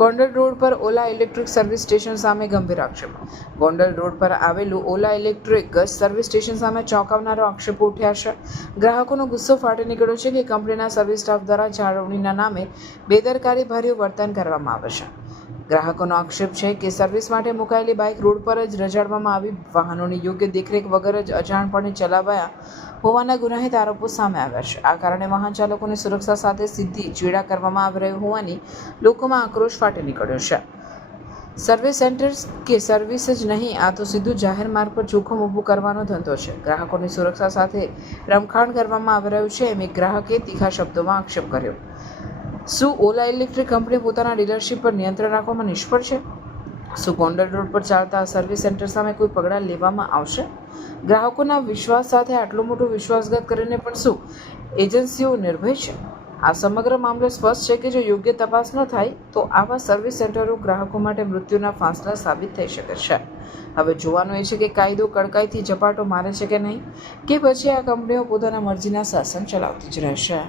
Gondal road પર ઓલા electric service station સામે ગંભીર આક્ષેપ. ગોંડલ રોડ પર આવેલું ઓલા ઇલેક્ટ્રિક સર્વિસ સ્ટેશન સામે ચોંકાવનારો આક્ષેપો ઉઠ્યા છે. ગ્રાહકોનો ગુસ્સો ફાટી નીકળ્યો છે કે કંપનીના સર્વિસ સ્ટાફ દ્વારા જાળવણીના નામે બેદરકારીભર્યું વર્તન કરવામાં આવે છે. ગ્રાહકોનો આક્ષેપ છે કે સર્વિસ માટે મુકાયેલી બાઇક રોડ પર જ રજાડવામાં આવી વાહનોની યોગ્ય દેખરેખ વગર જ અજાણપણે ચલાવાયા હોવાના ગુનાહિત આરોપો સામે આવ્યા છે. આ કારણે વાહન ચાલકોની સુરક્ષા સાથે સીધી ચેડા કરવામાં આવી રહી હોવાની લોકોમાં આક્રોશ ફાટી નીકળ્યો છે. સર્વિસ સેન્ટર્સ કે સર્વિસ જ નહીં, આ તો સીધું જાહેર માર્ગ પર જોખમ ઊભું કરવાનો ધંધો છે. ગ્રાહકોની સુરક્ષા સાથે રમખાણ કરવામાં આવી રહ્યું છે એમ એક ગ્રાહકે તીખા શબ્દોમાં આક્ષેપ કર્યો. શું ઓલા ઇલેક્ટ્રિક કંપની પોતાના ડીલરશીપ પર નિયંત્રણ રાખવામાં નિષ્ફળ છે? શું ગોંડલ રોડ પર ચાલતા સર્વિસ સેન્ટર સામે કોઈ પગલાં લેવામાં આવશે? ગ્રાહકોના વિશ્વાસ સાથે આટલો મોટો વિશ્વાસઘાત કરીને પણ શું એજન્સીઓ નિર્ભય છે? આ સમગ્ર મામલો સ્પષ્ટ છે કે જો યોગ્ય તપાસ ન થાય તો આવા સર્વિસ સેન્ટરો ગ્રાહકો માટે મૃત્યુના ફાંસલા સાબિત થઈ શકે છે. હવે જોવાનું એ છે કે કાયદો કડકાઈથી ઝપાટો મારે છે કે નહીં, કે પછી આ કંપનીઓ પોતાના મરજીના શાસન ચલાવતી જ રહેશે.